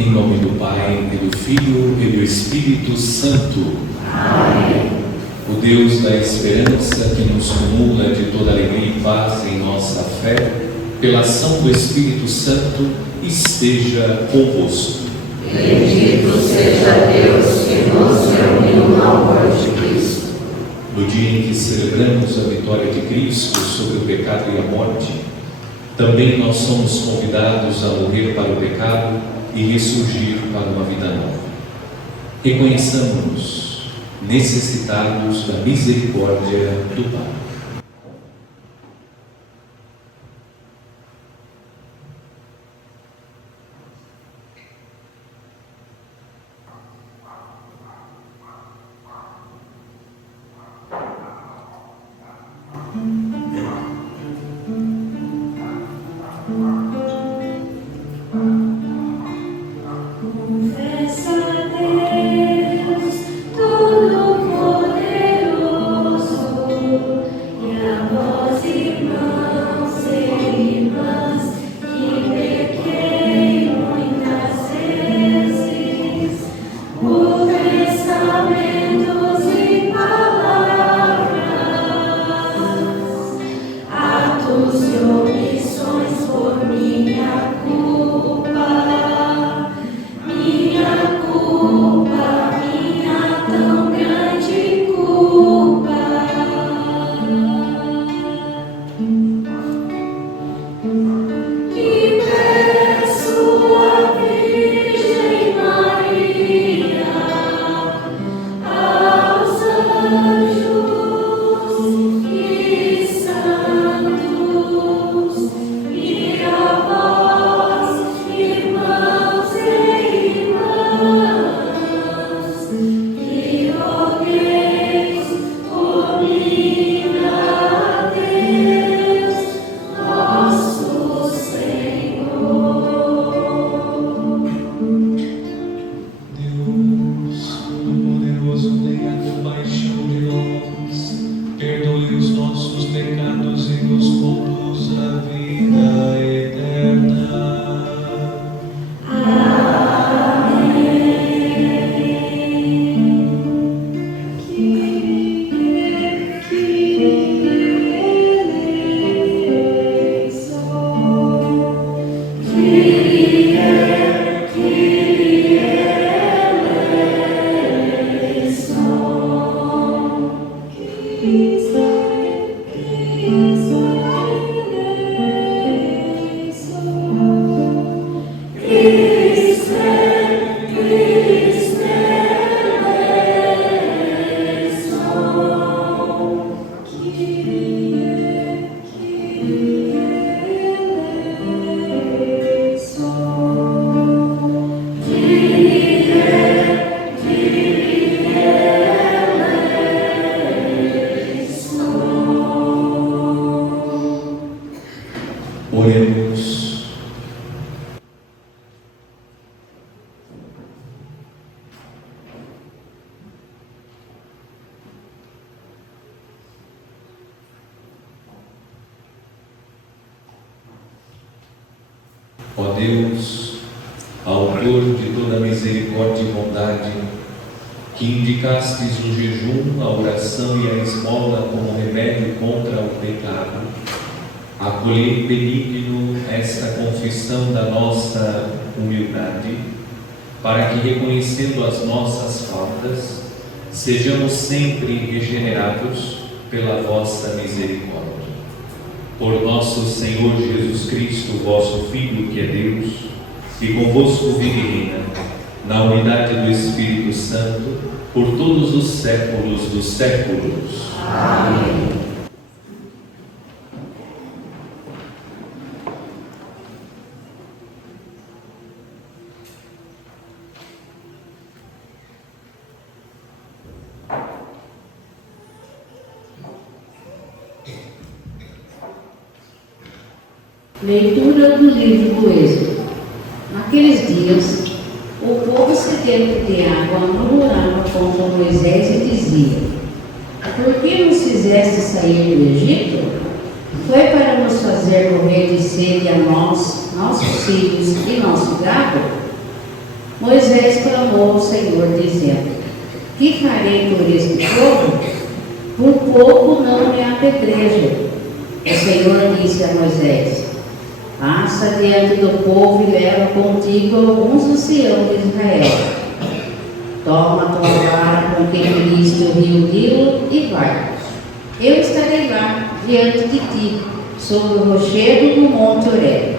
Em nome do Pai, e do Filho e do Espírito Santo. Amém. O Deus da esperança, que nos cumula de toda alegria e paz em nossa fé, pela ação do Espírito Santo, esteja convosco. Bendito seja Deus que nos reuniu na morte de Cristo. No dia em que celebramos a vitória de Cristo sobre o pecado e a morte, também nós somos convidados a morrer para o pecado e ressurgir para uma vida nova. Reconheçamos-nos necessitados da misericórdia do Pai. Ó Deus, autor de toda misericórdia e bondade, que indicastes o jejum, a oração e a esmola como remédio contra o pecado, acolhei benigno esta confissão da nossa humildade, para que, reconhecendo as nossas faltas, sejamos sempre regenerados pela vossa misericórdia. Por nosso Senhor Jesus Cristo, vosso Filho, que é Deus, e convosco vive e reina, na unidade do Espírito Santo, por todos os séculos dos séculos. Amém. Leitura do livro do Êxodo. Naqueles dias, o povo sedento de água murmurava contra Moisés e dizia: por que nos fizeste sair do Egito? Foi para nos fazer morrer de sede a nós, nossos filhos e nosso gado? Moisés clamou ao Senhor, dizendo: que farei por este povo? Por pouco não me apedrejo. O Senhor disse a Moisés: passa diante do povo e leva contigo alguns anciãos de Israel. Toma tua vara com que feriste o rio Nilo e vai. Eu estarei lá diante de ti, sobre o rochedo do monte Horebe.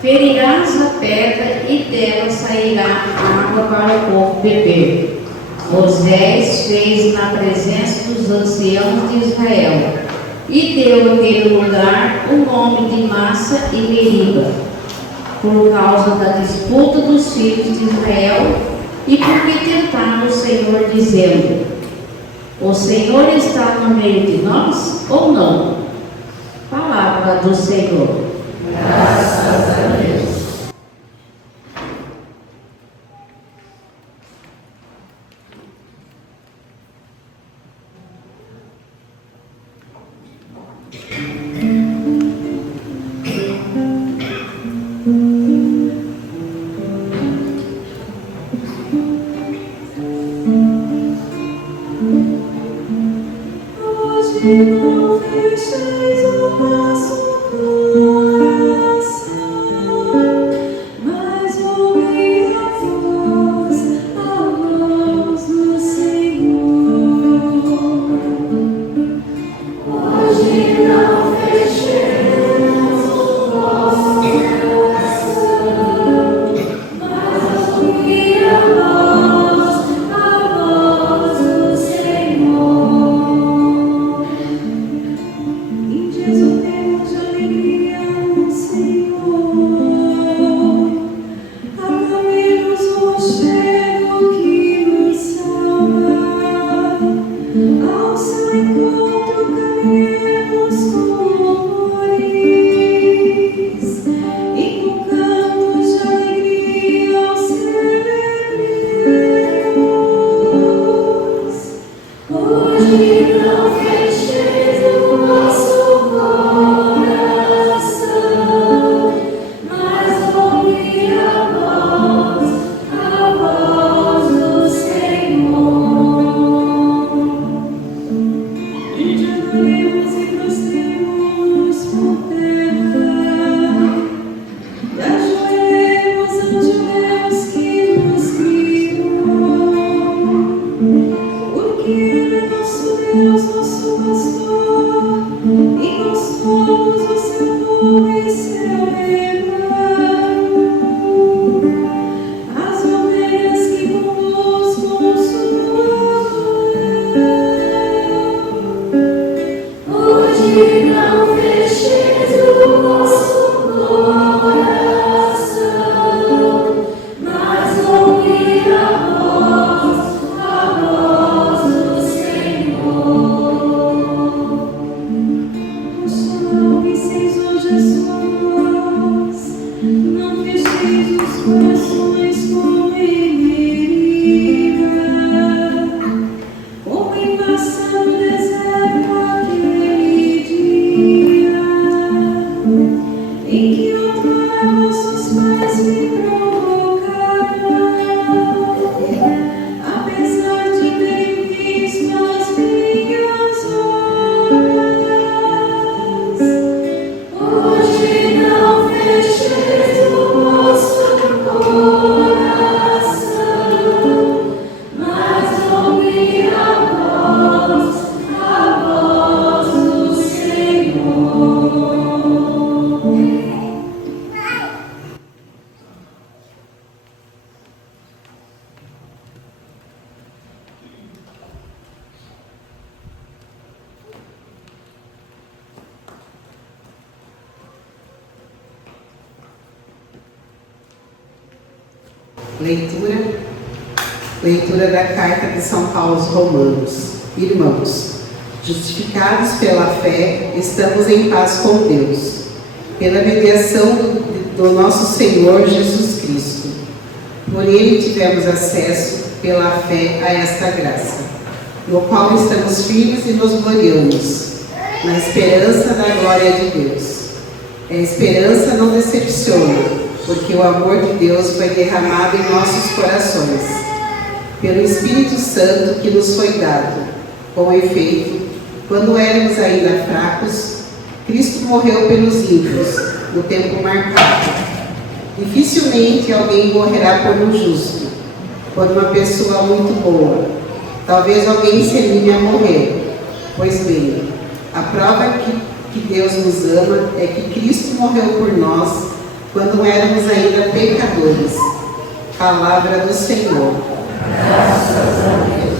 Ferirás a pedra e dela sairá água para o povo beber. Moisés fez na presença dos anciãos de Israel e deu àquele lugar o nome de Massa e Meriba, por causa da disputa dos filhos de Israel e porque tentaram o Senhor, dizendo: o Senhor está no meio de nós ou não? Palavra do Senhor. Graças a Deus. Não fecheis o vosso coração, mas ouvi a voz do Senhor. Hoje não fechemos o vosso coração, mas ouvi a voz do Senhor. Exultemos de alegria no Senhor, aclamemos o rochedo que nos salva. Ao seu encontro caminhemos com louvores, e com cantos de alegria ao celebremos. Hoje não fecheis o vosso coração, mas ouvi a voz do Senhor. E adoremos e prostremos por terra, e ajoelhemos ante Deus que nos criou, porque Ele é nosso Deus, nosso pastor, e nós somos o seu povo e seu rebanho, as ovelhas que conduz com sua mão. Hoje não fecheis o vosso coração, mas ouvi a voz do Senhor. Não penseis hoje a sua voz, não fecheis os corações como em Meriba, como em Massa no deserto aquele dia, em que outrora Leitura da Carta de São Paulo aos Romanos. Irmãos, justificados pela fé, estamos em paz com Deus, pela mediação do nosso Senhor Jesus Cristo. Por Ele tivemos acesso, pela fé, a esta graça, no qual estamos firmes e nos gloriamos, na esperança da glória de Deus. A esperança não decepciona, porque o amor de Deus foi derramado em nossos corações, pelo Espírito Santo que nos foi dado. Com efeito, quando éramos ainda fracos, Cristo morreu pelos ímpios, no tempo marcado. Dificilmente alguém morrerá por um justo, por uma pessoa muito boa. Talvez alguém se anime a morrer. Pois bem, a prova que Deus nos ama é que Cristo morreu por nós quando éramos ainda pecadores. Palavra do Senhor. Graças a Deus.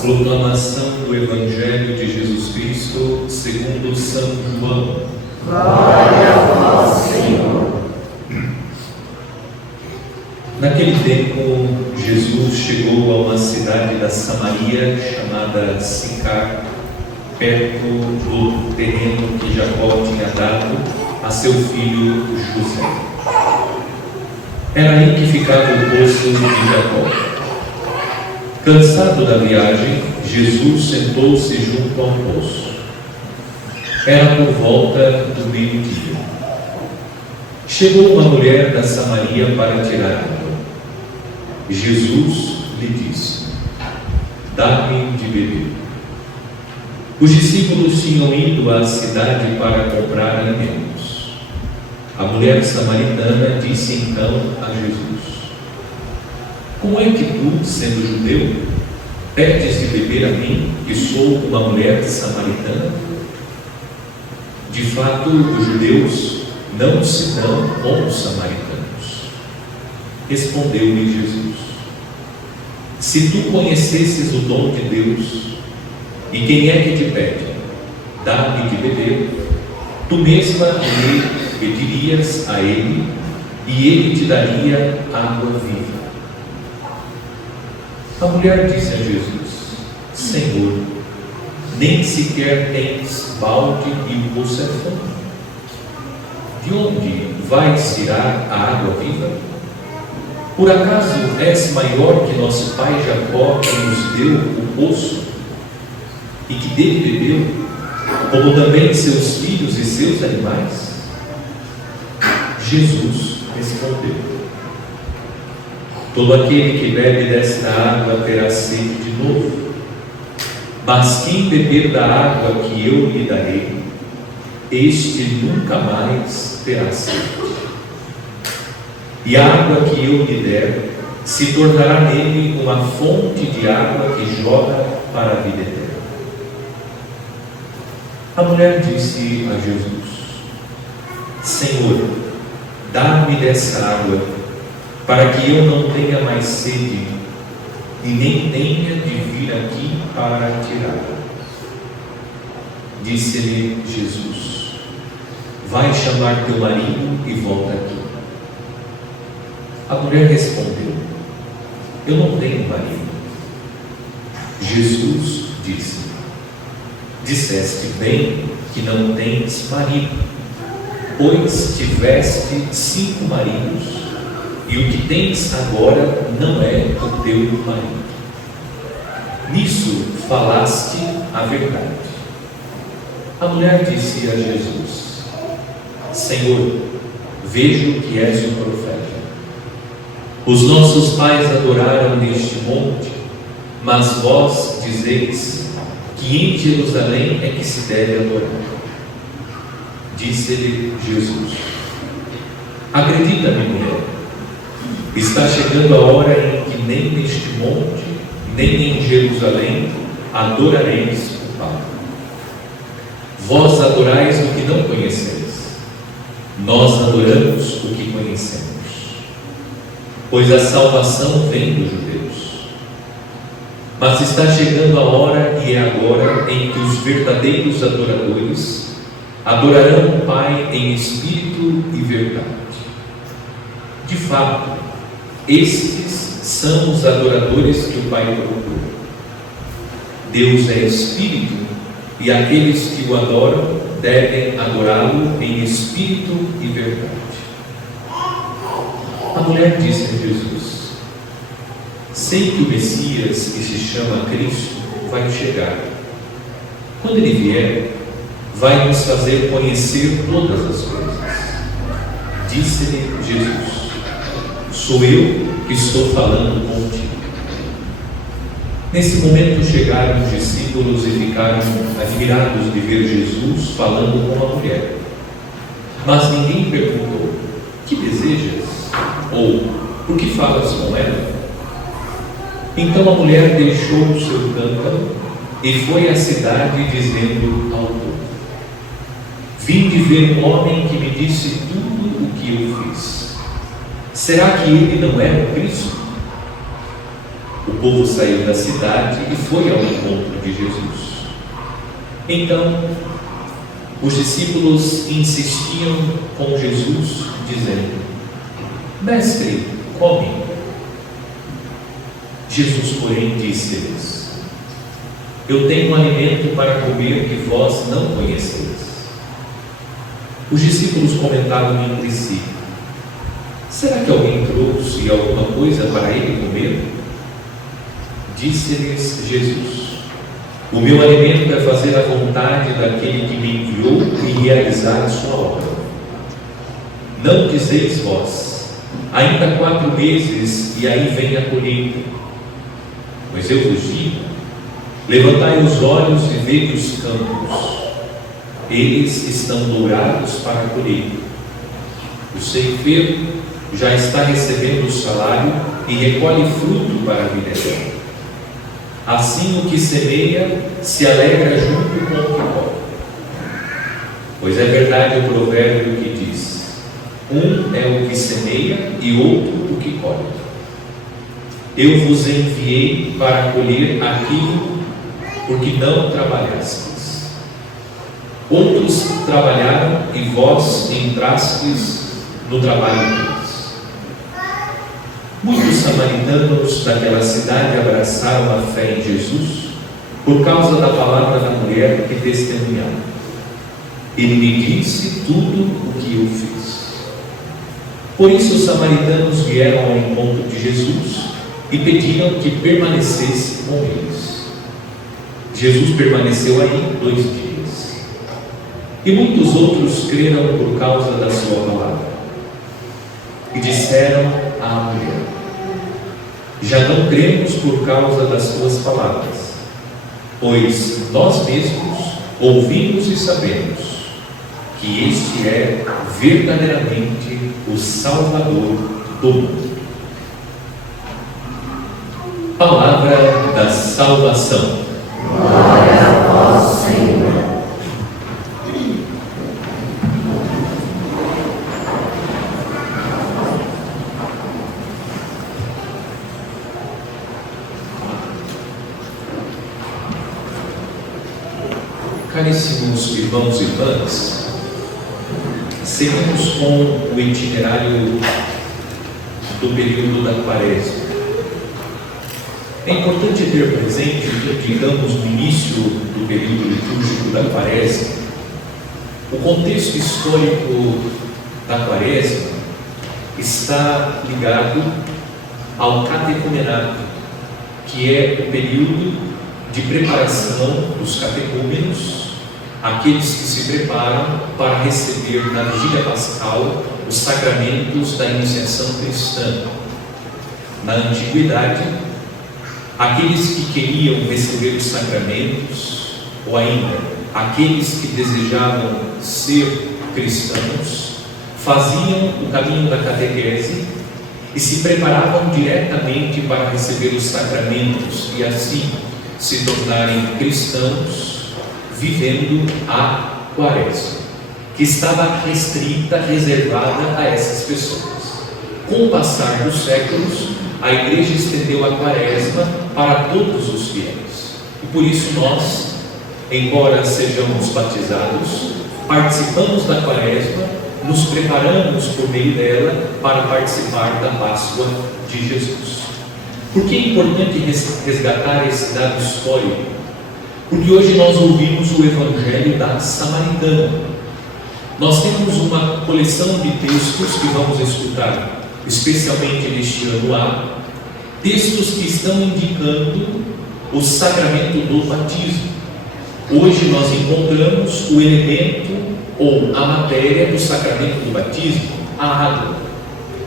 Proclamação do Evangelho de Jesus Cristo segundo São João. Glória a vós, Senhor. Naquele tempo, Jesus chegou a uma cidade da Samaria chamada Sicar, perto do terreno que Jacó tinha dado a seu filho José. Era aí que ficava o poço de Jacó. Cansado da viagem, Jesus sentou-se junto ao poço. Era por volta do meio-dia. Chegou uma mulher da Samaria para tirar água. Jesus lhe disse: dá-me de beber. Os discípulos tinham ido à cidade para comprar alimentos. A mulher samaritana disse então a Jesus: como é que tu, sendo judeu, pedes de beber a mim, que sou uma mulher samaritana? De fato, os judeus não se dão com os samaritanos. Respondeu-lhe Jesus: se tu conhecesses o dom de Deus, e quem é que te pede, dá-me de beber, tu mesma lhe pedirias a ele, e ele te daria água viva. A mulher disse a Jesus: Senhor, nem sequer tens balde e o poço é fundo. De onde vais tirar a água viva? Por acaso és maior que nosso pai Jacó, que nos deu o poço e que dele bebeu, como também seus filhos e seus animais? Jesus respondeu: todo aquele que bebe desta água terá sede de novo, mas quem beber da água que eu lhe darei, este nunca mais terá sede. E a água que eu lhe der se tornará nele uma fonte de água que jorra para a vida eterna. A mulher disse a Jesus: Senhor, dá-me dessa água, para que eu não tenha mais sede, e nem tenha de vir aqui para tirá-la. Disse-lhe Jesus: vai chamar teu marido e volta aqui. A mulher respondeu: eu não tenho marido. Jesus disse: disseste bem que não tens marido, pois tiveste 5 maridos, e o que tens agora não é o teu marido. Nisso falaste a verdade. A mulher disse a Jesus: Senhor, vejo que és um profeta. Os nossos pais adoraram neste monte, mas vós dizeis que em Jerusalém é que se deve adorar. Disse-lhe Jesus: acredita-me, mulher, está chegando a hora em que nem neste monte, nem em Jerusalém adorareis o Pai. Vós adorais o que não conheceis, nós adoramos o que conhecemos, pois a salvação vem dos judeus. Mas está chegando a hora, e é agora, em que os verdadeiros adoradores adorarão o Pai em espírito e verdade. De fato, estes são os adoradores que o Pai procura. Deus é espírito, e aqueles que o adoram devem adorá-lo em espírito e verdade. A mulher disse a Jesus: sei que o Messias, que se chama Cristo, vai chegar. Quando ele vier, vai nos fazer conhecer todas as coisas. Disse-lhe Jesus: sou eu que estou falando contigo. Nesse momento chegaram os discípulos e ficaram admirados de ver Jesus falando com a mulher. Mas ninguém perguntou: que desejas? Ou por que falas com ela? Então a mulher deixou o seu cântaro e foi à cidade dizendo ao povo: vim de ver um homem que me disse tudo o que eu fiz. Será que ele não é o Cristo? O povo saiu da cidade e foi ao encontro de Jesus. Então os discípulos insistiam com Jesus, dizendo: mestre, come. Jesus, porém, disse-lhes: eu tenho um alimento para comer que vós não conheceis. Os discípulos comentavam entre si: será que alguém trouxe alguma coisa para ele comer? Disse-lhes Jesus: o meu alimento é fazer a vontade daquele que me enviou e realizar a sua obra. Não dizeis vós: ainda 4 meses e aí vem a colheita. Pois eu vos digo: levantai os olhos e vede os campos, eles estão dourados para a colheita. O ceifeiro já está recebendo o salário e recolhe fruto para a vida eterna. Assim o que semeia se alegra junto com o que colhe. Pois é verdade o provérbio que diz: um é o que semeia e outro o que colhe. Eu vos enviei para colher aquilo porque não trabalhastes. Outros trabalharam e vós entrastes no trabalho deles. Muitos samaritanos daquela cidade abraçaram a fé em Jesus por causa da palavra da mulher que testemunhava: ele me disse tudo o que eu fiz. Por isso os samaritanos vieram ao encontro de Jesus e pediram que permanecesse com eles. Jesus permaneceu aí 2 dias. E muitos outros creram por causa da sua palavra. disseram à mulher: já não cremos por causa das tuas palavras, pois nós mesmos ouvimos e sabemos que este é verdadeiramente o Salvador do mundo. Palavra da salvação. Glória a vós, Senhor. Caríssimos irmãos e irmãs, seguimos com o itinerário do período da Quaresma. É importante ter presente que, digamos, no início do período litúrgico da Quaresma, o contexto histórico da Quaresma está ligado ao catecumenato, que é o período de preparação dos catecúmenos, aqueles que se preparam para receber na vigília pascal os sacramentos da iniciação cristã. Na antiguidade, aqueles que queriam receber os sacramentos, ou ainda aqueles que desejavam ser cristãos, faziam o caminho da catequese e se preparavam diretamente para receber os sacramentos e assim se tornarem cristãos, vivendo a Quaresma, que estava restrita, reservada a essas pessoas. Com o passar dos séculos, a Igreja estendeu a Quaresma para todos os fiéis. E por isso nós, embora sejamos batizados, participamos da Quaresma, nos preparamos por meio dela para participar da Páscoa de Jesus. Por que é importante resgatar esse dado histórico? Porque hoje nós ouvimos o Evangelho da Samaritana. Nós temos uma coleção de textos que vamos escutar, especialmente neste ano A, textos que estão indicando o sacramento do batismo. Hoje nós encontramos o elemento ou a matéria do sacramento do batismo, a água.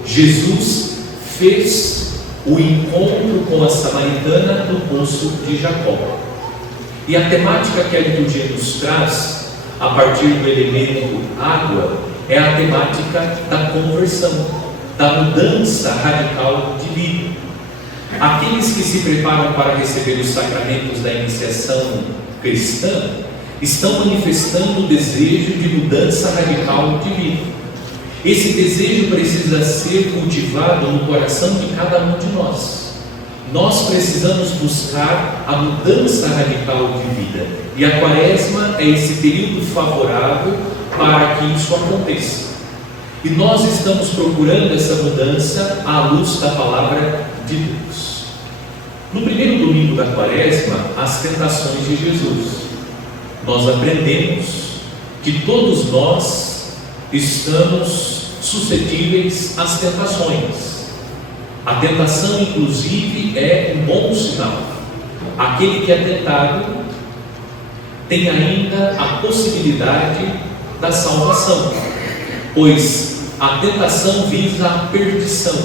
Jesus fez o encontro com a samaritana no poço de Jacó. E a temática que a liturgia nos traz, a partir do elemento água, é a temática da conversão, da mudança radical de vida. Aqueles que se preparam para receber os sacramentos da iniciação cristã estão manifestando o desejo de mudança radical de vida. Esse desejo precisa ser cultivado no coração de cada um de nós. Nós precisamos buscar a mudança radical de vida. E a Quaresma é esse período favorável para que isso aconteça. E nós estamos procurando essa mudança à luz da palavra de Deus. No primeiro domingo da Quaresma, as tentações de Jesus. Nós aprendemos que todos nós estamos suscetíveis às tentações. A tentação, inclusive, é um bom sinal. Aquele que é tentado tem ainda a possibilidade da salvação, pois a tentação visa a perdição.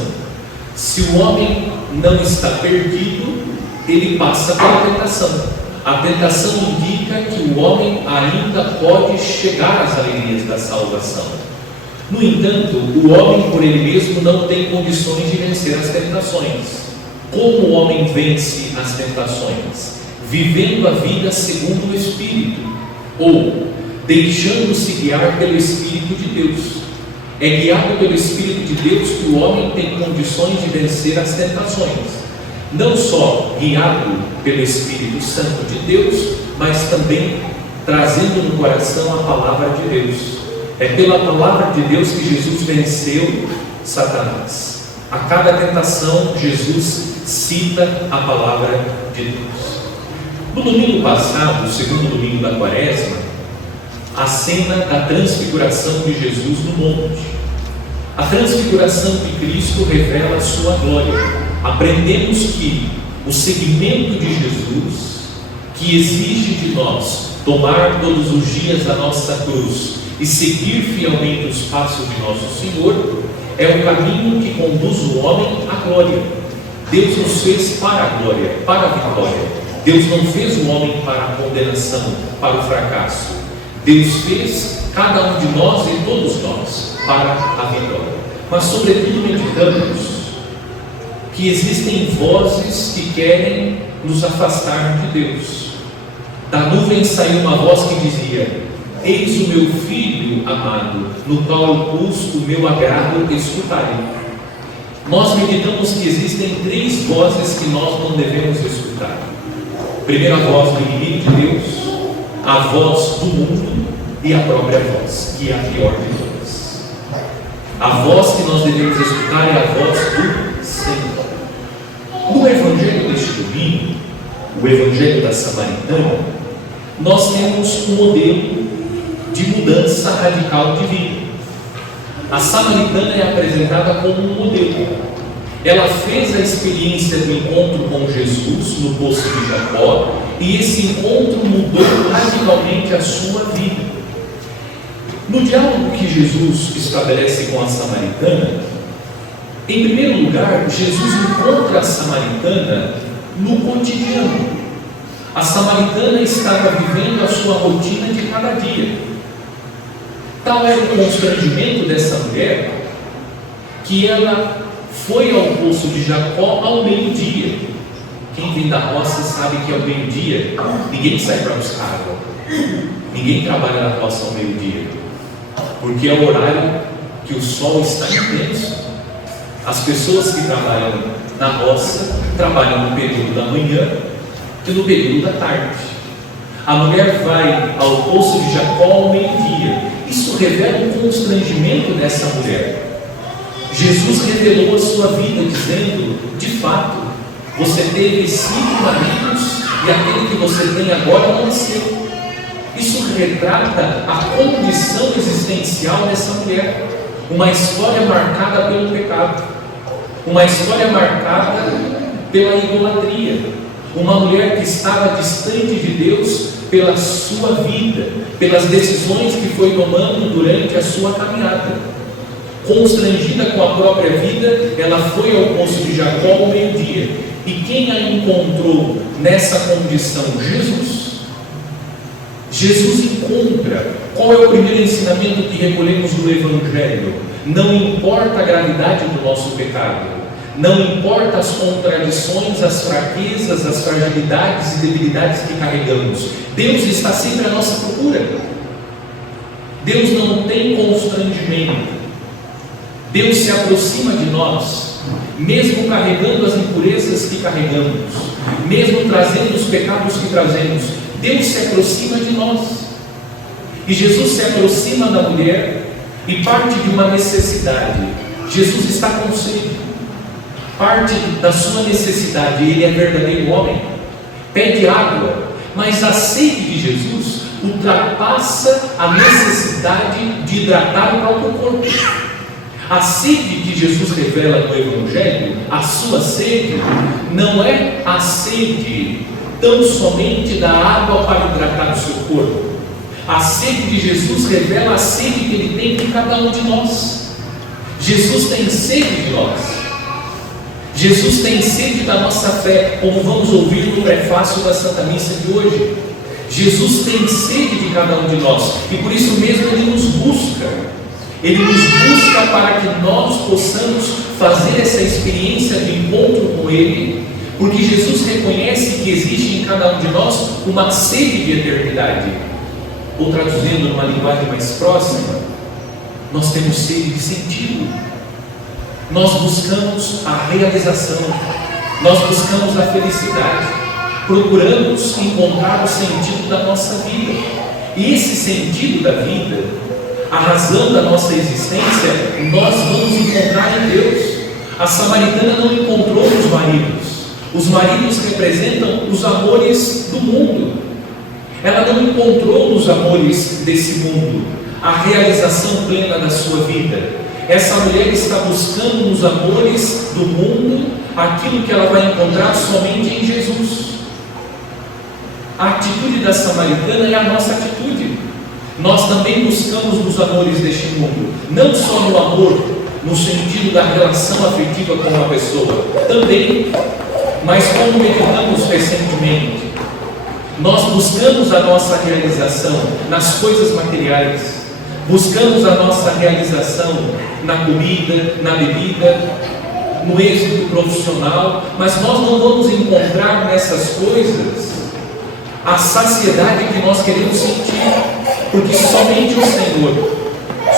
Se o homem não está perdido, ele passa pela tentação. A tentação indica que o homem ainda pode chegar às alegrias da salvação. No entanto, o homem por ele mesmo não tem condições de vencer as tentações. Como o homem vence as tentações? Vivendo a vida segundo o Espírito, ou deixando-se guiar pelo Espírito de Deus. É guiado pelo Espírito de Deus que o homem tem condições de vencer as tentações. Não só guiado pelo Espírito Santo de Deus, mas também trazendo no coração a palavra de Deus. É pela palavra de Deus que Jesus venceu Satanás. A cada tentação, Jesus cita a palavra de Deus. No domingo passado, o segundo domingo da Quaresma, a cena da transfiguração de Jesus no monte. A transfiguração de Cristo revela a sua glória. Aprendemos que o seguimento de Jesus, que exige de nós tomar todos os dias a nossa cruz e seguir fielmente os passos de nosso Senhor, é o caminho que conduz o homem à glória. Deus nos fez para a glória, para a vitória. Deus não fez o homem para a condenação, para o fracasso. Deus fez cada um de nós e todos nós para a vitória. Mas sobretudo meditamos que existem vozes que querem nos afastar de Deus. Da nuvem saiu uma voz que dizia: eis o meu filho amado, no qual eu pus o meu agrado, escutai. Nós meditamos que existem 3 vozes que nós não devemos escutar. Primeiro, a voz do inimigo de Deus, a voz do mundo e a própria voz, que é a pior de todas. A voz que nós devemos escutar é a voz do Senhor. No Evangelho deste domingo, o Evangelho da Samaritana, nós temos um modelo de mudança radical de vida. A Samaritana é apresentada como um modelo. Ela fez a experiência do encontro com Jesus no poço de Jacó, e esse encontro mudou radicalmente a sua vida. No diálogo que Jesus estabelece com a Samaritana, em primeiro lugar, Jesus encontra a Samaritana no cotidiano. A Samaritana estava vivendo a sua rotina de cada dia. Tal era o constrangimento dessa mulher, que ela foi ao poço de Jacó ao meio-dia. Quem vem da roça sabe que ao meio-dia ninguém sai para buscar água, ninguém trabalha na roça ao meio-dia, porque é o horário que o sol está intenso. As pessoas que trabalham na roça trabalham no período da manhã e no período da tarde. A mulher vai ao poço de Jacó ao meio-dia. Isso revela um constrangimento dessa mulher. Jesus revelou a sua vida dizendo: de fato, você teve 5 maridos e aquele que você tem agora não é seu. Isso retrata a condição existencial dessa mulher. Uma história marcada pelo pecado, uma história marcada pela idolatria, uma mulher que estava distante de Deus pela sua vida, pelas decisões que foi tomando durante a sua caminhada. Constrangida com a própria vida, ela foi ao poço de Jacó ao meio-dia. E quem a encontrou nessa condição? Jesus. Jesus encontra. Qual é o primeiro ensinamento que recolhemos do Evangelho? Não importa a gravidade do nosso pecado, não importa as contradições, as fraquezas, as fragilidades e debilidades que carregamos, Deus está sempre à nossa procura. Deus não tem constrangimento. Deus se aproxima de nós, mesmo carregando as impurezas que carregamos, mesmo trazendo os pecados que trazemos. Deus se aproxima de nós. E Jesus se aproxima da mulher e parte de uma necessidade. Jesus está com sede. Parte da sua necessidade. Ele é verdadeiro homem. Pede água. Mas a sede de Jesus ultrapassa a necessidade de hidratar o próprio corpo. A sede que Jesus revela no Evangelho, a sua sede, não é a sede tão somente da água para hidratar o seu corpo. A sede de Jesus revela a sede que Ele tem de cada um de nós. Jesus tem sede de nós. Jesus tem sede da nossa fé, como vamos ouvir no prefácio da Santa Missa de hoje. Jesus tem sede de cada um de nós, e por isso mesmo Ele nos busca. Ele nos busca para que nós possamos fazer essa experiência de encontro com Ele, porque Jesus reconhece que existe em cada um de nós uma sede de eternidade. Ou traduzindo numa linguagem mais próxima, nós temos sede de sentido. Nós buscamos a realização, nós buscamos a felicidade, procuramos encontrar o sentido da nossa vida. E esse sentido da vida, a razão da nossa existência, nós vamos encontrar em Deus. A samaritana não encontrou nos maridos. Os maridos representam os amores do mundo. Ela não encontrou nos amores desse mundo a realização plena da sua vida. Essa mulher está buscando nos amores do mundo aquilo que ela vai encontrar somente em Jesus. A atitude da samaritana é a nossa atitude. Nós também buscamos nos amores deste mundo, não só no amor no sentido da relação afetiva com uma pessoa, também, mas como meditamos recentemente, nós buscamos a nossa realização nas coisas materiais, buscamos a nossa realização na comida, na bebida, no êxito profissional, mas nós não vamos encontrar nessas coisas a saciedade que nós queremos sentir, porque somente o Senhor,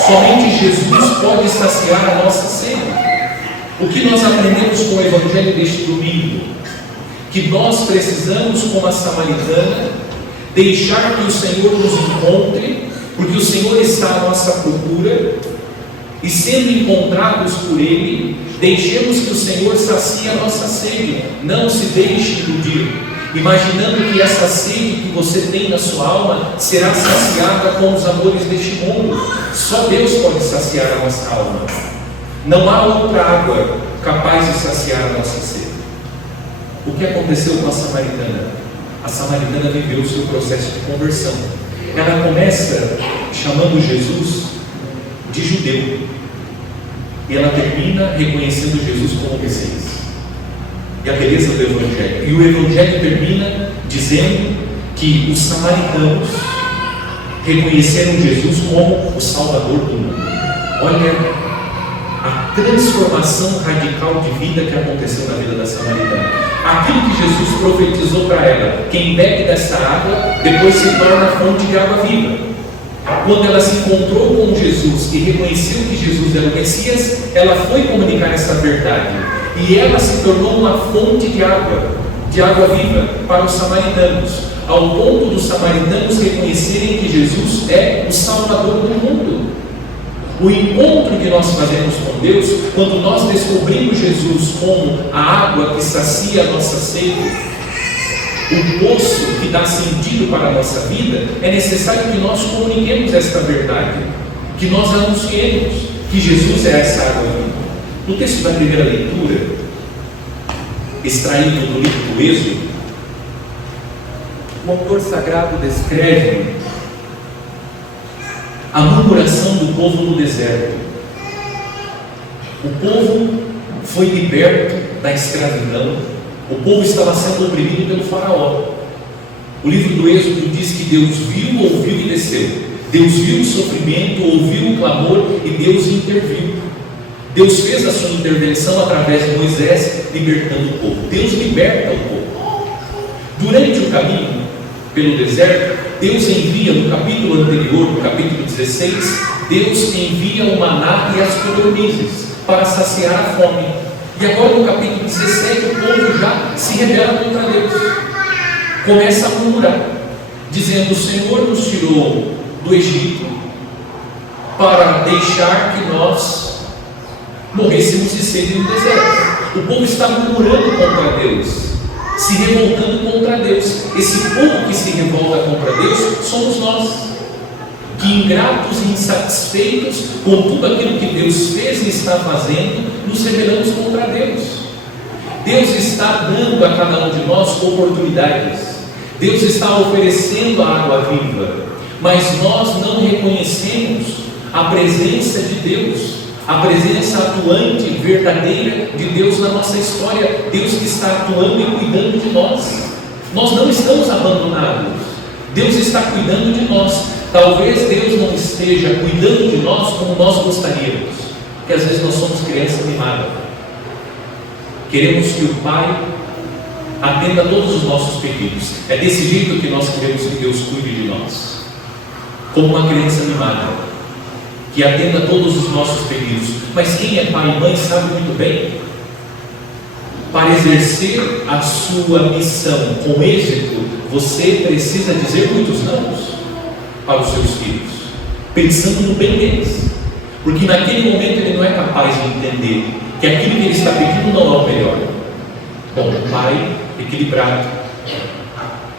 somente Jesus pode saciar a nossa sede. O que nós aprendemos com o Evangelho deste domingo? Que nós precisamos, como a samaritana, deixar que o Senhor nos encontre, porque o Senhor está à nossa procura, e sendo encontrados por Ele, deixemos que o Senhor sacie a nossa sede. Não se deixe iludir, imaginando que essa sede que você tem na sua alma será saciada com os amores deste mundo. Só Deus pode saciar a nossa alma. Não há outra água capaz de saciar a nossa sede. O que aconteceu com a samaritana? A samaritana viveu o seu processo de conversão. Ela começa chamando Jesus de judeu, e ela termina reconhecendo Jesus como Messias. E a beleza do Evangelho. E o Evangelho termina dizendo que os samaritanos reconheceram Jesus como o Salvador do mundo. Olha a transformação radical de vida que aconteceu na vida da samaritana. Aquilo que Jesus profetizou para ela: quem bebe dessa água depois se torna fonte de água viva. Quando ela se encontrou com Jesus e reconheceu que Jesus era o Messias, ela foi comunicar essa verdade, e ela se tornou uma fonte de água viva para os samaritanos, ao ponto dos samaritanos reconhecerem que Jesus é o Salvador do mundo. O encontro que nós fazemos com Deus, quando nós descobrimos Jesus como a água que sacia a nossa sede, o poço que dá sentido para a nossa vida, é necessário que nós comuniquemos esta verdade, que nós anunciemos que Jesus é essa água viva. No texto da primeira leitura, extraído do livro do Êxodo, o autor sagrado descreve a murmuração do povo no deserto. O povo foi liberto da escravidão, o povo estava sendo oprimido pelo faraó. O livro do Êxodo diz que Deus viu, ouviu e desceu. Deus viu o sofrimento, ouviu o clamor e Deus interviu. Deus fez a sua intervenção através de Moisés, libertando o povo. Deus liberta o povo. Durante o caminho pelo deserto, Deus envia, no capítulo anterior, no capítulo 16, Deus envia o maná e as codornizes para saciar a fome. E agora no capítulo 17 o povo já se rebela contra Deus, começa a murmurar, dizendo: o Senhor nos tirou do Egito para deixar que nós morrêssemos de sede no deserto. O povo está murmurando contra Deus, se revoltando contra Deus. Esse povo que se revolta contra Deus somos nós, que ingratos e insatisfeitos com tudo aquilo que Deus fez e está fazendo, nos rebelamos contra Deus. Deus está dando a cada um de nós oportunidades, Deus está oferecendo a água viva, mas nós não reconhecemos a presença de Deus, a presença atuante, verdadeira de Deus na nossa história. Deus que está atuando e cuidando de nós. Nós não estamos abandonados, Deus está cuidando de nós. Talvez Deus não esteja cuidando de nós como nós gostaríamos, porque às vezes nós somos criança mimada. Queremos que o Pai atenda a todos os nossos pedidos. É desse jeito que nós queremos que Deus cuide de nós, como uma criança mimada, que atenda a todos os nossos pedidos. Mas quem é pai e mãe sabe muito bem, para exercer a sua missão com êxito, você precisa dizer muitos não para os seus filhos, pensando no bem deles, porque naquele momento ele não é capaz de entender que aquilo que ele está pedindo não é o melhor. Bom, o pai equilibrado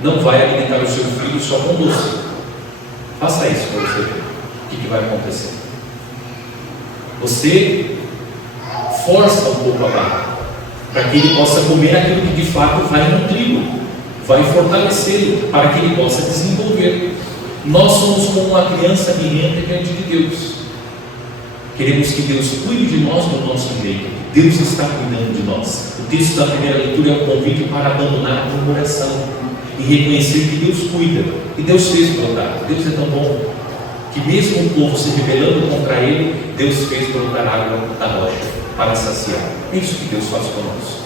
não vai alimentar o seu filho só com doce. Faça isso para você ver o que vai acontecer. Você força um pouco a barra para que ele possa comer aquilo que de fato vai nutri-lo, vai fortalecê-lo, para que ele possa desenvolver. Nós somos como uma criança birrenta diante de Deus, Queremos que Deus cuide de nós do nosso jeito. Deus está cuidando de nós. O texto da primeira leitura é um convite para abandonar a murmuração e reconhecer que Deus cuida, que Deus fez brotar. Deus é tão bom que mesmo o povo se rebelando contra Ele, Deus fez brotar água da rocha para saciar. É isso que Deus faz conosco.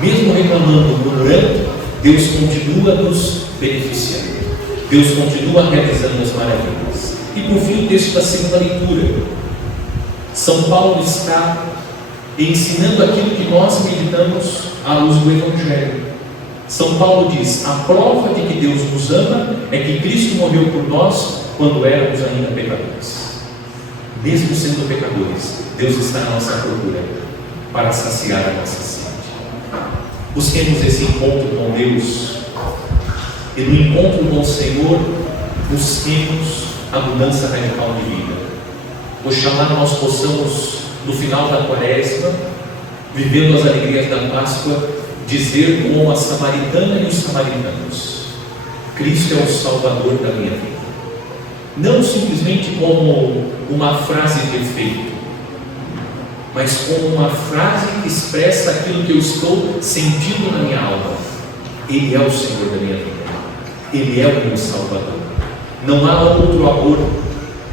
Mesmo reclamando, murmurando, Deus continua nos beneficiando. Deus continua realizando as maravilhas. E por fim, o texto da segunda leitura. São Paulo está ensinando aquilo que nós meditamos à luz do Evangelho. São Paulo diz: a prova de que Deus nos ama é que Cristo morreu por nós quando éramos ainda pecadores. Mesmo sendo pecadores, Deus está na nossa procura para saciar a nossa sede. Busquemos esse encontro com Deus, e no encontro com o Senhor busquemos a mudança radical de vida. Oxalá nós possamos, no final da Quaresma, vivendo as alegrias da Páscoa, dizer como a samaritana e os samaritanos: Cristo é o Salvador da minha vida. Não simplesmente como uma frase de efeito, mas como uma frase que expressa aquilo que eu estou sentindo na minha alma. Ele é o Senhor da minha vida. Ele é o meu Salvador. Não há outro amor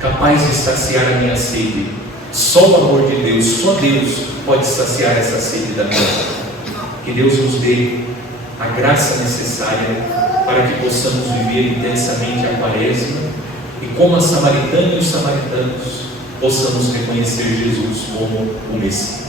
capaz de saciar a minha sede. Só o amor de Deus, só Deus pode saciar essa sede da minha vida. Que Deus nos dê a graça necessária para que possamos viver intensamente a Quaresma e, como a samaritana e os samaritanos, possamos reconhecer Jesus como o Messias.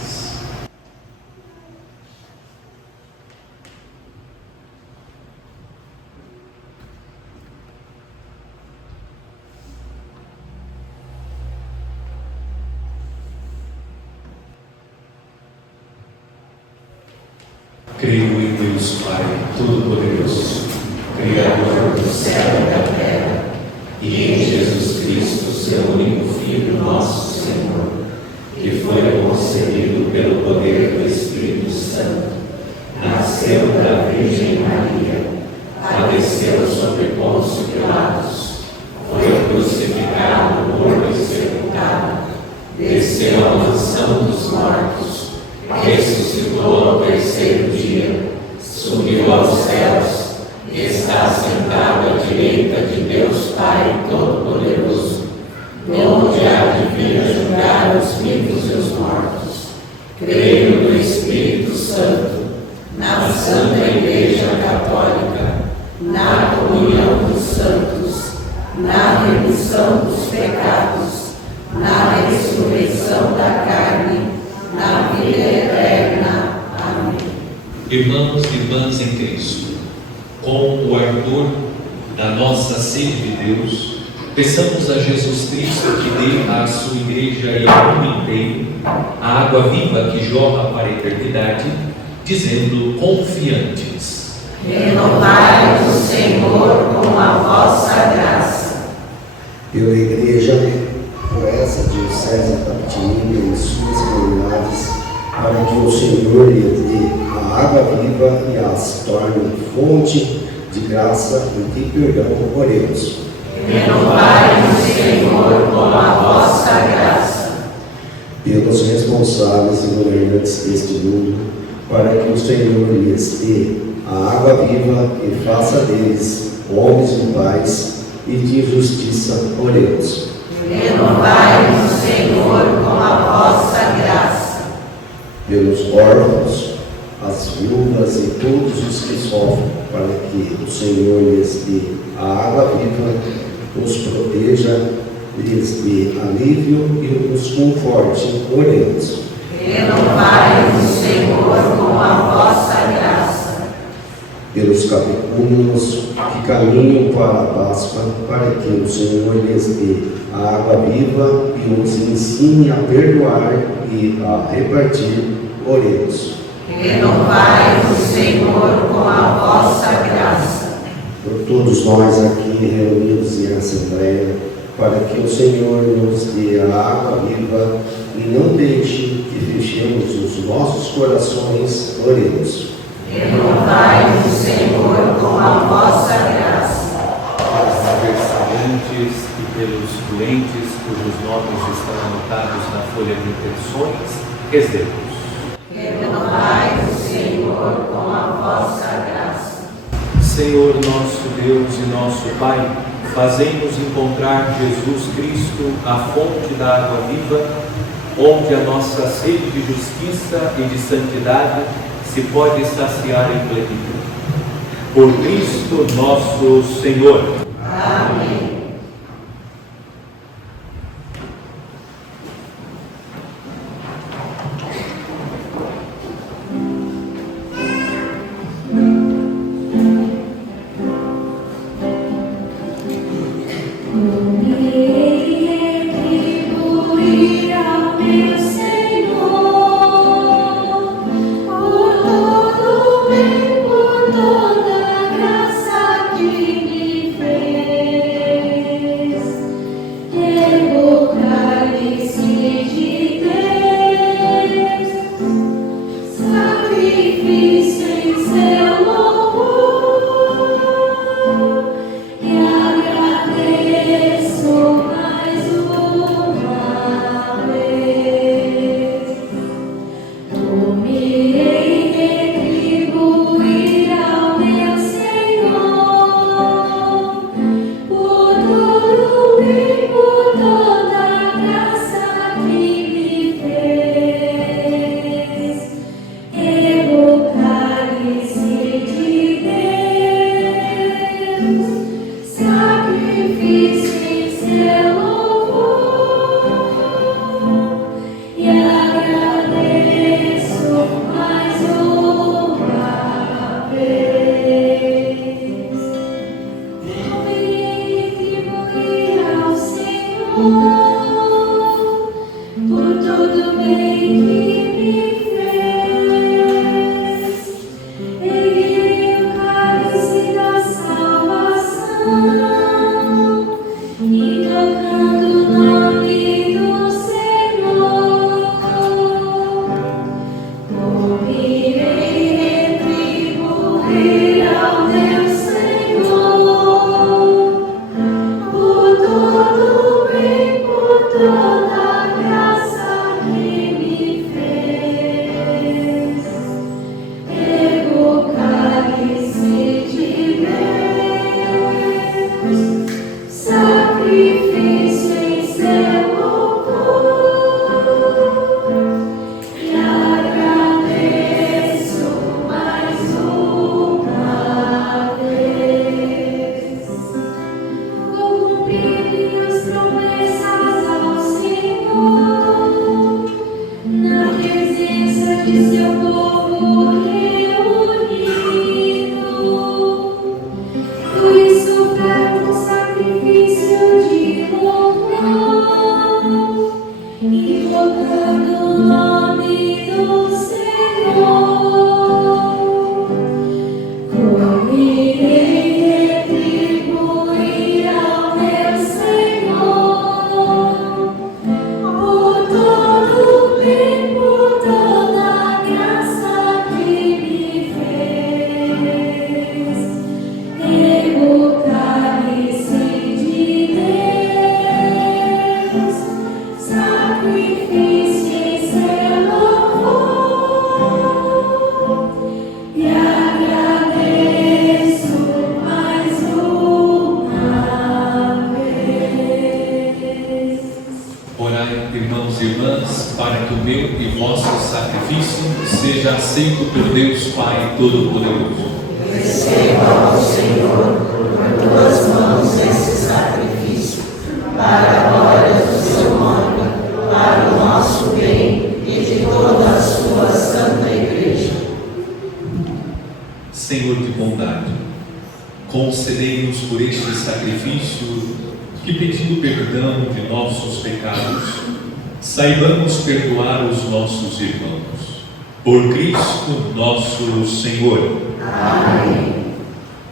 Creio em Deus Pai Todo-Poderoso, Criador do céu e da terra, e em Jesus Cristo, seu único Filho, nosso Senhor, que foi concebido pelo poder do Espírito Santo, nasceu da Virgem Maria, padeceu sob Pôncio Pilatos, foi crucificado, morto e sepultado, desceu à mansão dos mortos, ressuscitou ao terceiro dia, subiu aos céus, está sentado à direita de Deus Pai Todo-Poderoso, de onde há de vir a julgar os vivos e os mortos. Creio no Espírito Santo, na Santa Igreja Católica, na comunhão dos santos, na remissão dos pecados, na ressurreição da carne, na vida eterna. Amém. Irmãos e irmãs em Cristo, com o ardor da nossa sede de Deus, peçamos a Jesus Cristo que dê à sua igreja e ao mundo inteiro a água viva que jorra para a eternidade, dizendo confiantes: Renovai-nos, Senhor, com a vossa graça. Pela Igreja, por essa diocese Tapetininga e suas comunidades, para que o Senhor lhe dê a água viva e as torne fonte de graça e de perdão, oremos. Renovai-nos, Senhor, com a vossa graça. Pelos responsáveis e governantes deste mundo, para que o Senhor lhes dê a água viva e faça deles homens de paz e de justiça, oremos. Renovai-nos, Senhor, com a vossa graça. Pelos órfãos, as viúvas e todos os que sofrem, para que o Senhor lhes dê a água viva, os proteja, lhes dê alívio e os conforte, oremos. Renovai-nos, Senhor, com a vossa graça. Pelos catecúmenos que caminham para a Páscoa, para que o Senhor lhes dê a água viva e os ensine a perdoar e a repartir, oremos. Renovai-nos, Senhor, com a vossa graça. Por todos nós aqui reunidos em assembleia, para que o Senhor nos dê a água viva e não deixe que fechemos os nossos corações, oremos. Renovai-nos, Senhor, com a vossa graça. Para atravessar errantes e pelos doentes cujos nomes estão anotados na folha de intenções, rezemos. Renovai-nos, Senhor, com a vossa graça. Senhor nosso Deus e nosso Pai, fazei-nos encontrar Jesus Cristo, a fonte da água viva, onde a nossa sede de justiça e de santidade se pode saciar em plenitude. Por Cristo nosso Senhor. Amém. Irmãos e irmãs, para que o meu e vosso sacrifício seja aceito por Deus Pai Todo-Poderoso. Receba, ó Senhor, por tuas mãos esse sacrifício, para a glória do seu nome, para o nosso bem e de toda a sua santa Igreja. Senhor de bondade, concedei-nos por este sacrifício que, pedindo perdão de nossos pecados, saibamos perdoar os nossos irmãos. Por Cristo nosso Senhor. Amém.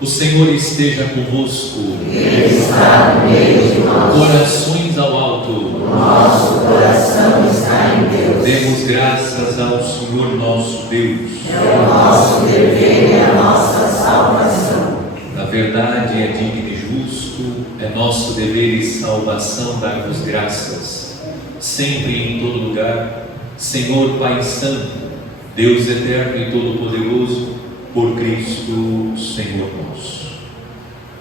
O Senhor esteja convosco. Ele está no meio de nós. Corações ao alto. Nosso coração está em Deus. Demos graças ao Senhor nosso Deus. É o nosso dever e a nossa salvação. Na verdade, é digno e justo, É nosso dever e salvação dar-vos graças, sempre e em todo lugar, Senhor Pai Santo, Deus eterno e todo-poderoso, por Cristo Senhor nosso.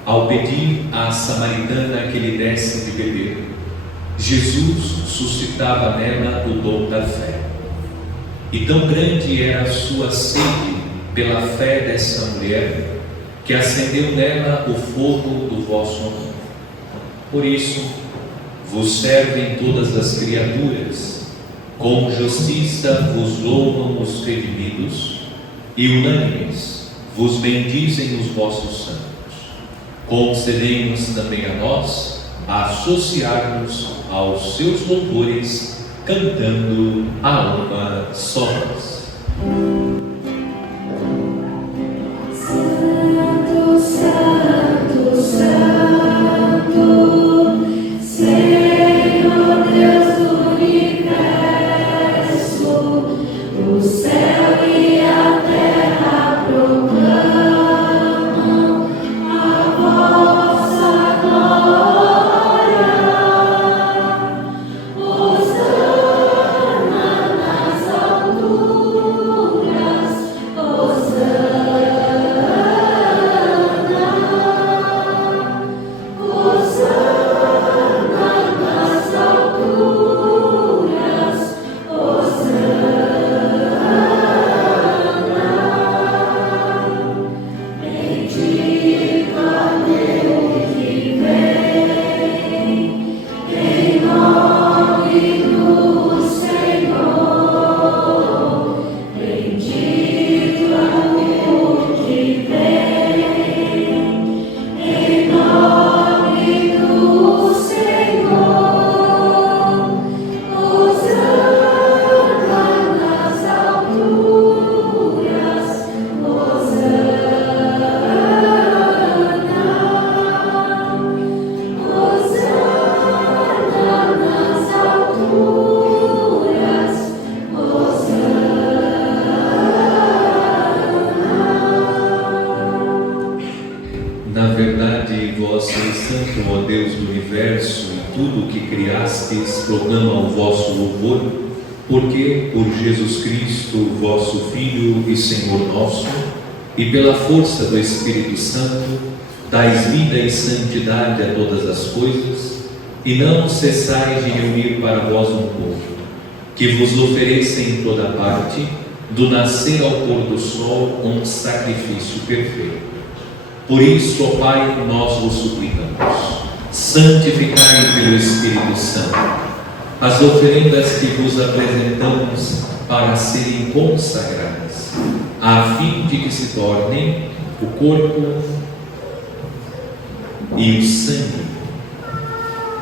Ao pedir à samaritana que lhe desse de beber, Jesus suscitava nela o dom da fé. E tão grande era a sua sede pela fé dessa mulher, que acendeu nela o fogo do vosso amor. Por isso, vos servem todas as criaturas, com justiça vos louvam os redimidos, e unânimes vos bendizem os vossos santos. Concedei-nos também a nós a associar-nos aos seus louvores, cantando a uma só voz. Santo, Santo, Santo, Senhor Deus do universo, o céu e a terra proclamam a vossa glória. Hosana nas alturas, Na verdade, vós sois santo, ó Deus do universo, e tudo o que criastes proclama o vosso louvor, porque por Jesus Cristo, vosso Filho e Senhor nosso, e pela força do Espírito Santo, dais vida e santidade a todas as coisas, e não cessais de reunir para vós um povo, que vos ofereça em toda parte, do nascer ao pôr do sol, um sacrifício perfeito. Por isso, ó Pai, nós vos suplicamos, santificai pelo Espírito Santo as oferendas que vos apresentamos para serem consagradas, a fim de que se tornem o corpo e o sangue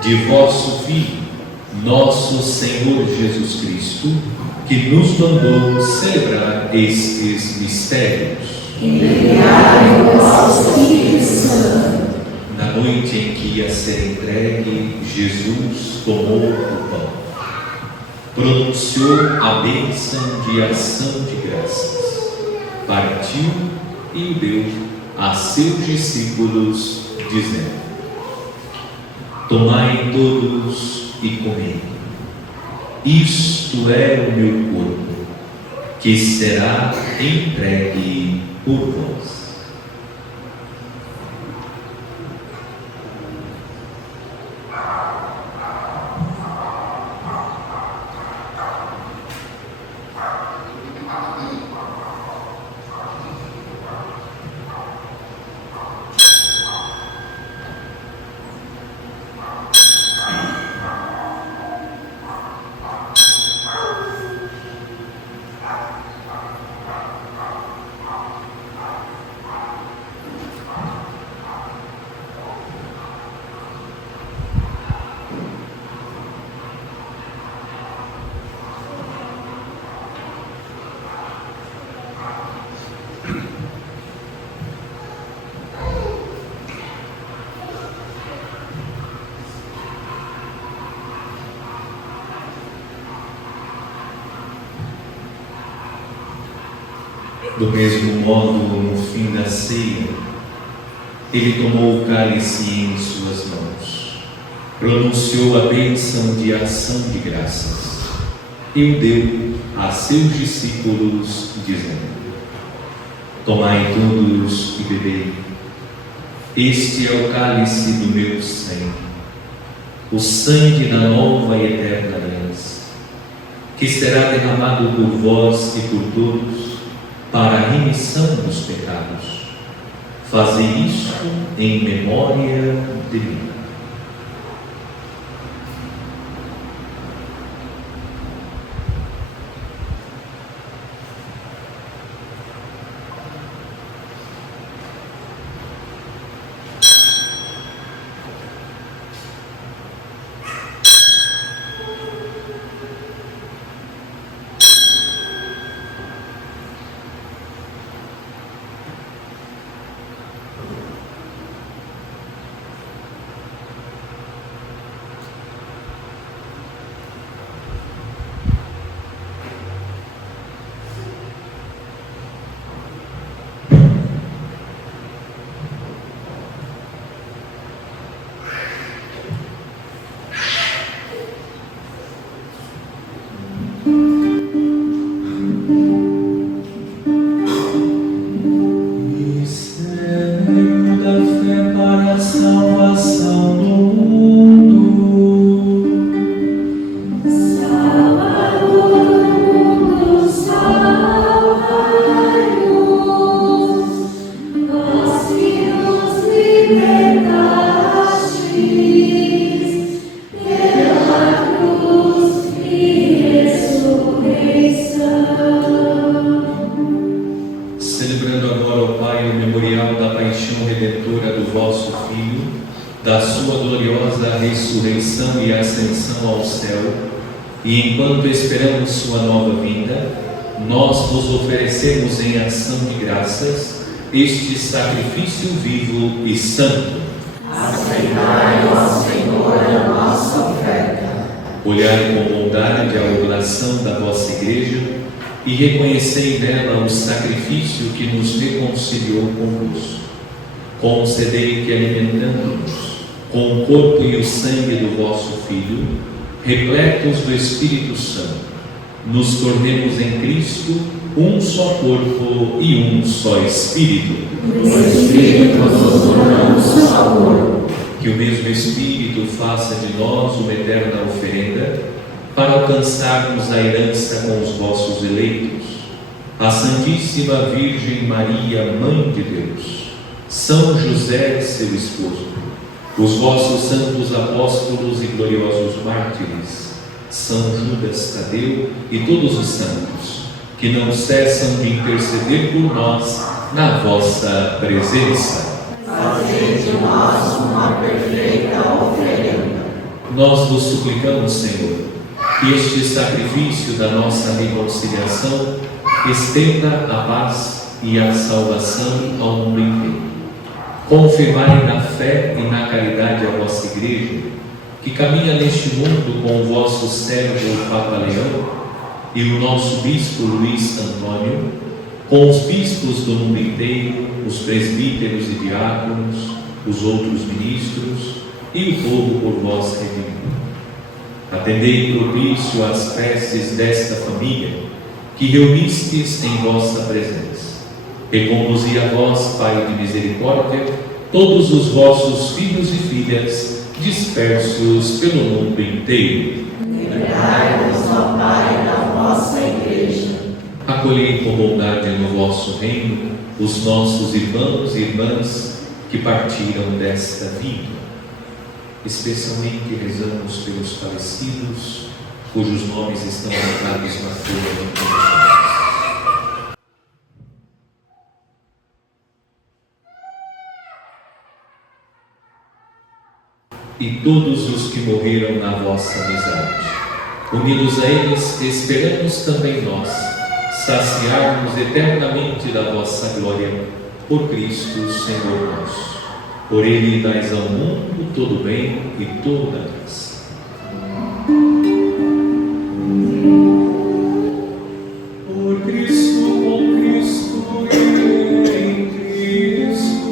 de vosso Filho, nosso Senhor Jesus Cristo, que nos mandou celebrar estes mistérios. Enviai o vosso Espírito Santo. Na noite em que ia ser entregue, Jesus tomou o pão, pronunciou a bênção de ação de graças, partiu e o deu a seus discípulos, dizendo: tomai todos e comei. Isto é o meu corpo, que será entregue por vós. Do mesmo modo, no fim da ceia, ele tomou o cálice em suas mãos, pronunciou a bênção de ação de graças e o deu a seus discípulos, dizendo: tomai todos e bebei, este é o cálice do meu sangue, o sangue da nova e eterna aliança, que será derramado por vós e por todos para a remissão dos pecados. Fazei isto em memória de mim. Da sua gloriosa ressurreição e ascensão ao céu, e enquanto esperamos sua nova vinda, nós nos oferecemos em ação de graças este sacrifício vivo e santo. Aceitai, ó Senhor, a nossa oferta. Olhai com bondade a oblação da vossa Igreja e reconhecei nela o sacrifício que nos reconciliou convosco. Concedei que, alimentando-nos com o corpo e o sangue do vosso Filho, repletos do Espírito Santo, nos tornemos em Cristo um só corpo e um só Espírito. O Espírito nos torna um só corpo. Que o mesmo Espírito faça de nós uma eterna oferenda para alcançarmos a herança com os vossos eleitos, a Santíssima Virgem Maria, Mãe de Deus, São José, seu esposo, os vossos santos apóstolos e gloriosos mártires, São Judas Tadeu e todos os santos, que não cessam de interceder por nós na vossa presença. Fazei de nós uma perfeita oferenda. Nós vos suplicamos, Senhor, que este sacrifício da nossa reconciliação estenda a paz e a salvação ao mundo inteiro. Confirmai na fé e na caridade a vossa Igreja, que caminha neste mundo com o vosso servo o Papa Leão e o nosso Bispo Luís Antônio, com os bispos do mundo inteiro, os presbíteros e diáconos, os outros ministros e o povo por vós redimido. Atendei propício às preces desta família, que reunistes em vossa presença. Reconduzi a vós, Pai de misericórdia, todos os vossos filhos e filhas dispersos pelo mundo inteiro. Livrai-nos, ó Pai, da vossa Igreja. Acolhei com bondade no vosso reino os nossos irmãos e irmãs que partiram desta vida. Especialmente rezamos pelos falecidos, cujos nomes estão anotados na folha de intenções. E todos os que morreram na vossa amizade. Unidos a eles, esperamos também nós saciar-nos eternamente da vossa glória, por Cristo, Senhor nosso. Por Ele dais ao mundo todo bem e toda graça. Por Cristo, com Cristo e em Cristo,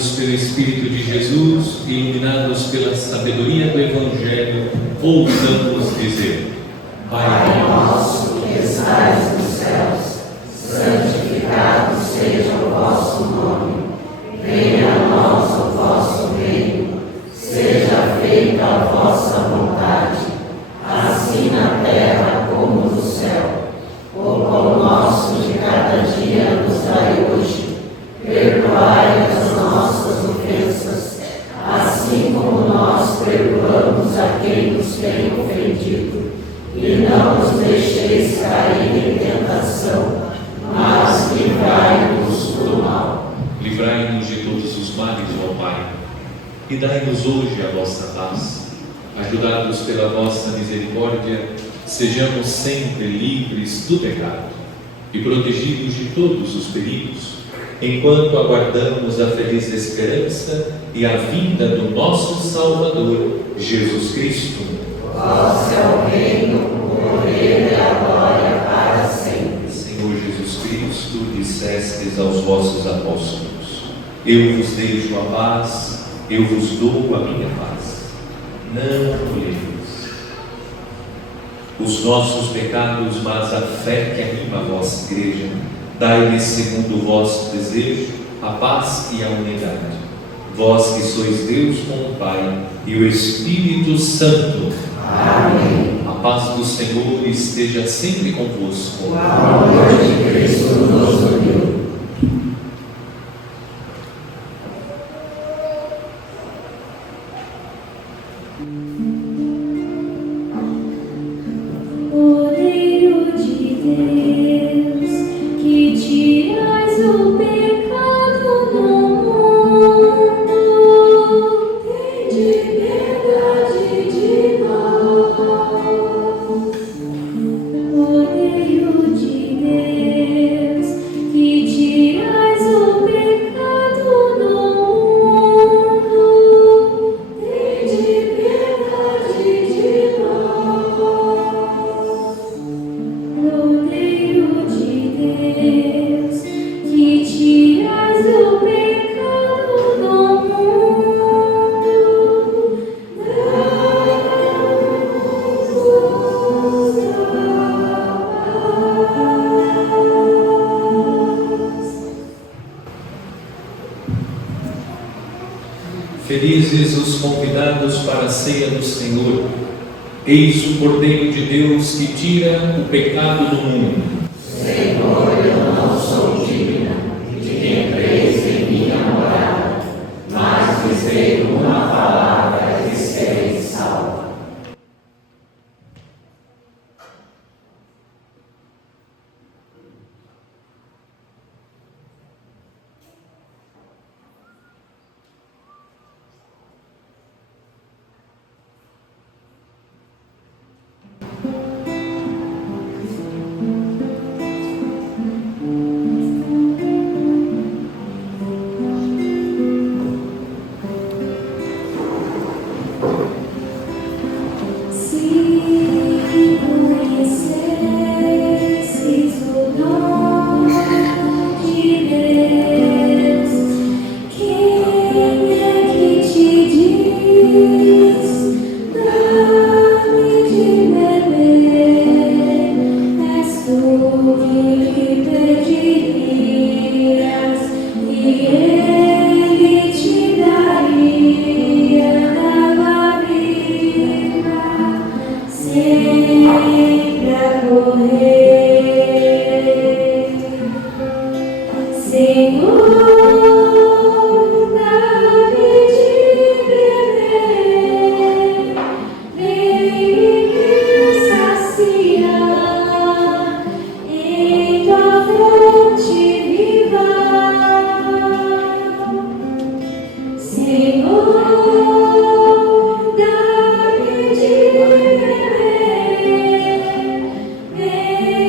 guiados pelo Espírito de Jesus e iluminados pela sabedoria do Evangelho, ousamos dizer: Pai nosso que estais nos céus, santificado seja o vosso nome. Venha a nós o vosso reino. Seja feita a vossa vontade, assim na terra como no céu. O pão nosso de cada dia nos dai hoje. Perdoai as nossas ofensas, assim como nós perdoamos a quem nos tem ofendido. E não nos deixeis cair em tentação, mas livrai-nos do mal. livrai-nos de todos os males, ó Pai, e dai-nos hoje a vossa paz. Ajudados pela vossa misericórdia, sejamos sempre livres do pecado e protegidos de todos os perigos, enquanto aguardamos a feliz esperança e a vinda do nosso Salvador, Jesus Cristo. Vosso é o reino, o poder e a glória para sempre. Senhor Jesus Cristo, dissestes aos vossos apóstolos: eu vos deixo a paz, eu vos dou a minha paz. Não olheis os nossos pecados, mas a fé que anima a vossa igreja. Dai-lhes, segundo o vosso desejo, a paz e a unidade. Vós que sois Deus com o Pai e o Espírito Santo. Amém. A paz do Senhor esteja sempre convosco. O amor de Cristo nos uniu. Cordeiro de Deus, que tirais o pecado do mundo, tende piedade de nós. Cordeiro de Deus, que tirais o pecado do mundo, tende piedade de nós. Cordeiro de Deus, que tiras o pecado do mundo, dá-nos Felizes os convidados para a ceia do Senhor. Eis o Cordeiro de Deus que tira o pecado do mundo. Senhor, eu não sou digna de que entreis em minha morada, mas dizei uma palavra e serei salvo. Se conhecesses o dom de Deus, quem é que te diz, dá-me de beber? És tu que pedirias e Ele te daria da vida. Sempre a correr, Senhor, dá-me de beber, vem me saciar em tua fonte viva. Senhor, dá-me de beber, vem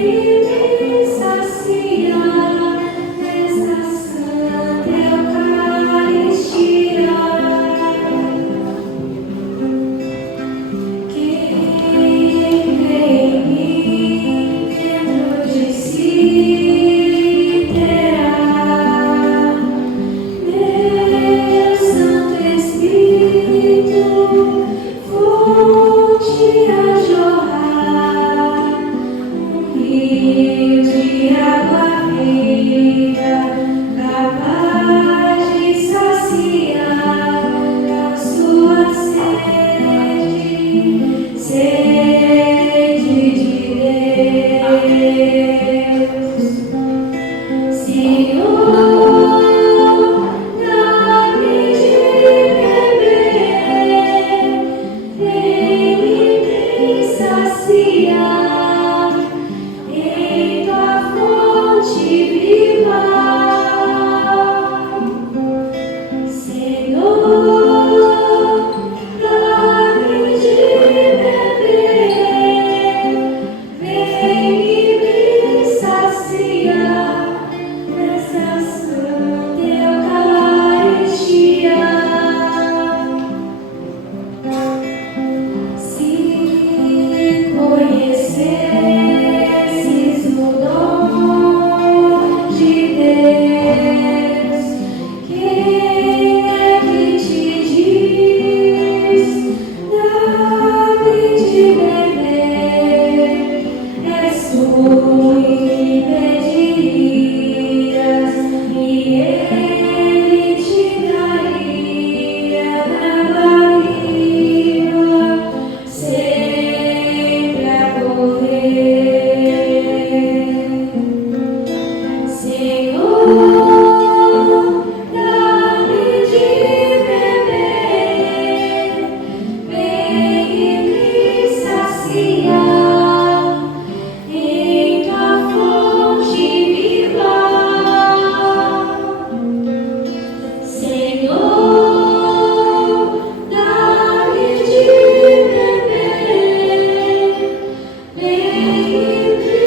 em tua fonte viva, Senhor, dá-me de beber, vem e me saciar nessa santa Eucaristia. Se conhecesses o dom de Deus, quem é que te diz, dá-me de beber? És tu que pedirias e ele te daria água viva, sempre a correr. Senhor, dá-me de beber, vem e me saciar em tua fonte viva. Senhor, dá-me de beber, vem e me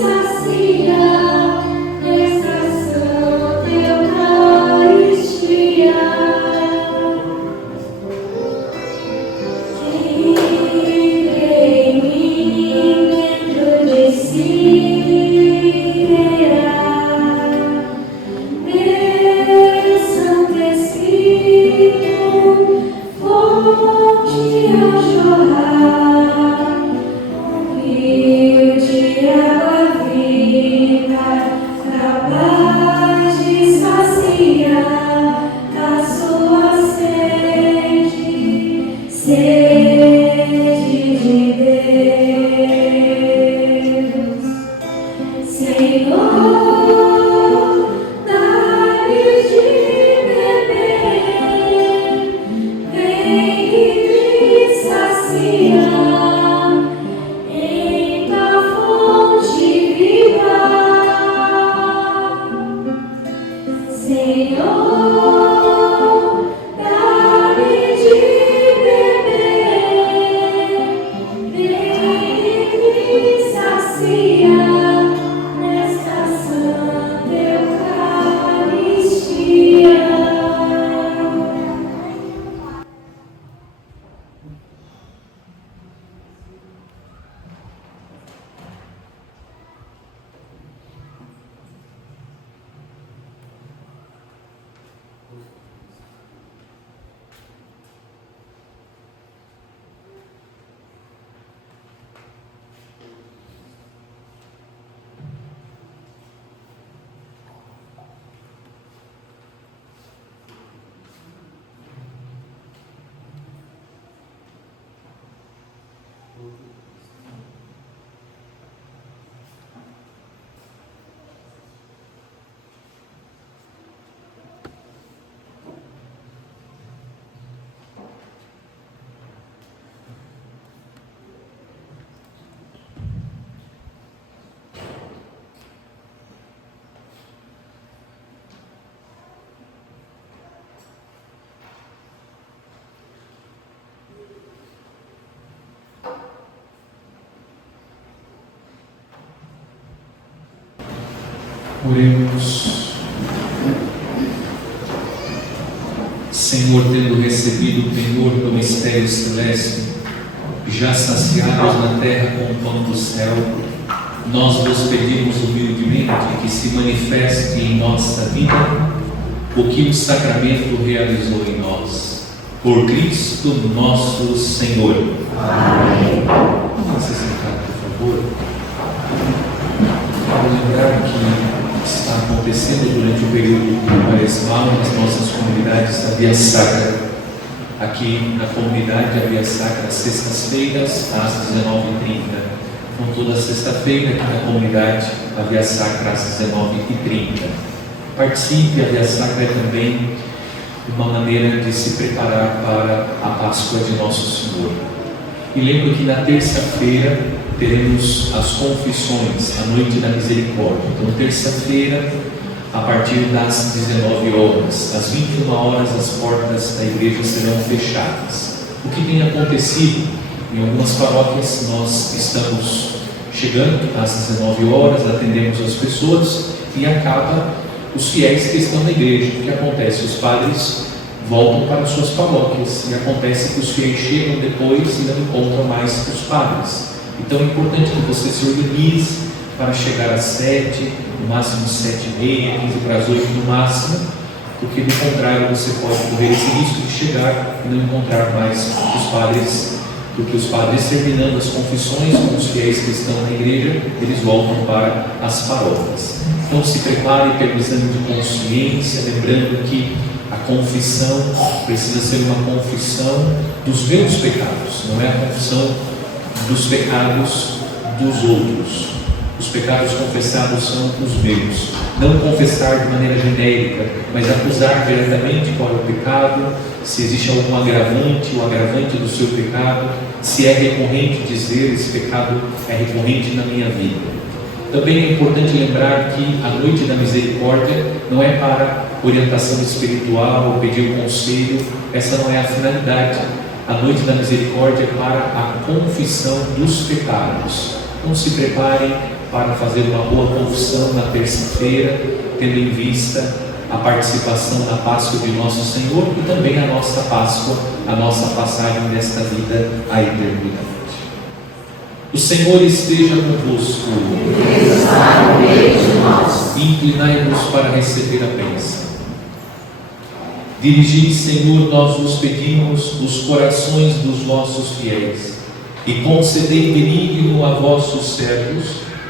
saciar nessa santa Eucaristia. Quem crê em mim dentro de si terá meu Santo Espírito, fonte a jorrar, rio de água viva, capaz de saciar a sua sede, sede de Deus. Senhor, dá-me de beber, vem e me saciar em tua fonte viva. Senhor, dá-me de beber, vem e me saciar nesta santa Eucaristia. Oremos. Senhor, tendo recebido o penhor do mistério celeste, já saciados na terra com o pão do céu, nós vos pedimos humildemente que se manifeste em nossa vida o que o sacramento realizou em nós. Por Cristo nosso Senhor. Amém. Vamos se sentar, por favor. Quero lembrar que está acontecendo durante o período quaresmal nas nossas comunidades da Via Sacra. Aqui na comunidade da Via Sacra, às sextas-feiras, às 19h30. Então, toda sexta-feira, aqui na comunidade da Via Sacra, às 19h30. Participe, a Via Sacra é também uma maneira de se preparar para a Páscoa de Nosso Senhor. E lembro que na terça-feira teremos as confissões, a noite da misericórdia. Então, terça-feira, a partir das 19 horas, às 21 horas, as portas da igreja serão fechadas. O que tem acontecido? Em algumas paróquias nós estamos chegando às 19 horas, atendemos as pessoas e acaba os fiéis que estão na igreja. O que acontece? Os padres voltam para suas paróquias e acontece que os fiéis chegam depois e não encontram mais os padres. Então é importante que você se organize para chegar às 7, no máximo 7h30, 15 para as 8 no máximo, porque do contrário você pode correr esse risco de chegar e não encontrar mais os padres, porque os padres, terminando as confissões com os fiéis que estão na igreja, eles voltam para as paróquias. Então se prepare pelo exame de consciência, lembrando que a confissão precisa ser uma confissão dos meus pecados, não é a confissão dos pecados dos outros. Os pecados confessados são os meus. Não confessar de maneira genérica, mas acusar diretamente qual é o pecado, se existe algum agravante, o agravante do seu pecado, se é recorrente, dizer esse pecado é recorrente na minha vida. Também é importante lembrar que a noite da misericórdia não é para orientação espiritual ou pedir conselho, essa não é a finalidade. A noite da misericórdia é para a confissão dos pecados. Então se preparem para fazer uma boa confissão na terça-feira, tendo em vista a participação na Páscoa de Nosso Senhor e também a nossa Páscoa, a nossa passagem desta vida à eternidade. O Senhor esteja convosco. Ele está no meio de nós. Inclinai-vos para receber a bênção. Dirigi, Senhor, nós vos pedimos os corações dos vossos fiéis e concedei benigno a vossos servos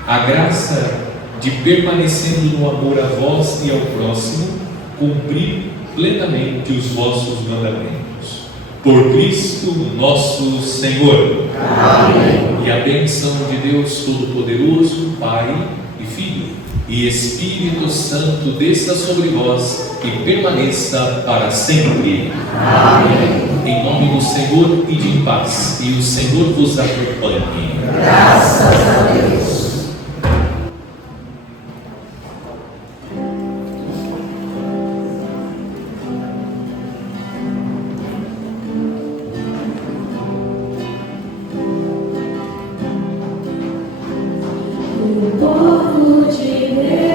a graça de, permanecendo no amor a vós e ao próximo, cumprir plenamente os vossos mandamentos. Por Cristo nosso Senhor. Amém. E a bênção de Deus Todo-Poderoso, Pai e Filho e Espírito Santo desça sobre vós e permaneça para sempre. Amém. Em nome do Senhor e de paz, e o Senhor vos acompanhe. Graças a Deus. O povo de Deus.